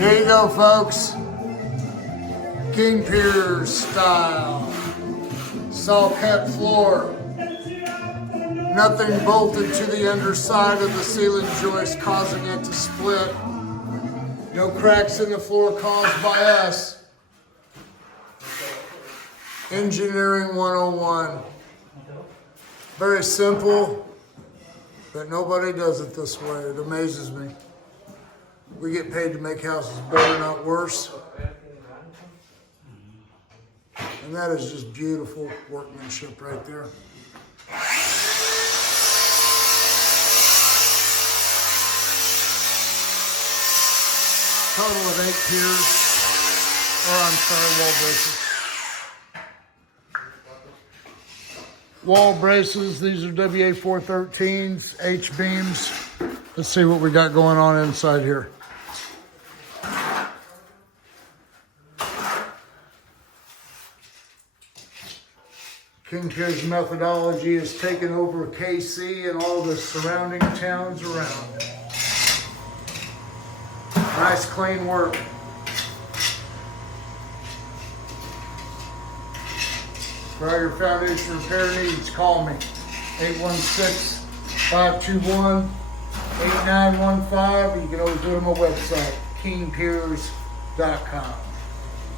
Here you go, folks. King Piers style. Saw cut floor. Nothing bolted to the underside of the ceiling joist, causing it to split. No cracks in the floor caused by us. Engineering 101. Very simple, but nobody does it this way. It amazes me. We get paid to make houses better, not worse. And that is just beautiful workmanship right there. Total of 8 piers, wall braces. Wall braces, these are WA 413s, H-beams. Let's see what we got going on inside here. King Piers methodology has taken over KC and all the surrounding towns around. Nice clean work. For all your foundation repair needs, call me. 816-521-8915. You can always go to my website, kingpiers.com.